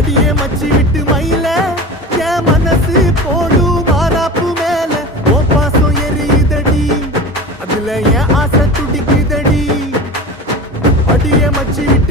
அடியே மச்சி விட்டு மயில என் மனசு போடும் மாறாப்பு மேல ஓ பாசம் எரியுதடி அதுல என் ஆசை துடிக்குதடி அடியே மச்சி விட்டு